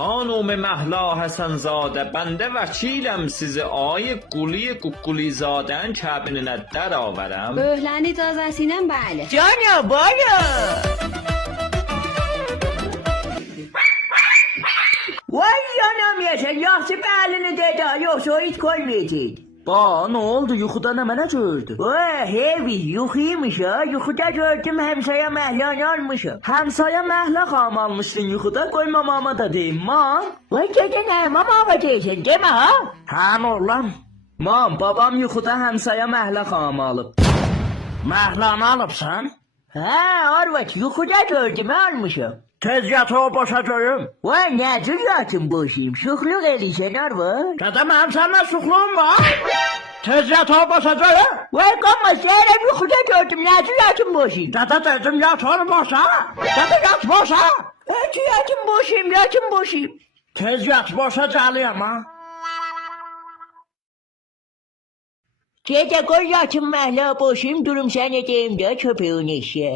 خانم مهلا حسن زاده بنده وکیلم sizi آی قولی قوقولی زادن kəbinine در آورم. Böhlənin icazəsi ilə bəli. Cana bana. Vay yanam ya sen yaxşı bəlini dedi yoksa hiç koymayacak. Ba, ne oldu? Yuxuda ne mənə gördü? Vay hevi yuxuymuş ha. Yuxuda gördüm həmsaya məhlan almışım. Həmsaya məhlə xam almışdın yuxuda, qoy mamama da deyim, mam. Vay gece ne mama deyirsən demə ha. Həm oğlan. Mam, babam yuxuda həmsaya məhlə xam alıb. Məhlanı alıbsan? Ha arvat yuxuda gördüm almışım. Tez yat o boşa görüm. Vay necə yatım boşayım. Şuxluq eləysən arvat. Dədə mənim səndən suxluğum var. Tez yat o boşa görüm. Vay qamma səyirəm yuxuda gördüm necə yatım boşayım. Dədə dedim yat onu boşa. Dədə yat boşa. Necə yatım boşayım. Tez yat boşa gəliyəm ha. Gecə qoy yatım məhlə boşayım durum sənə deyim də köpəyin eşyə.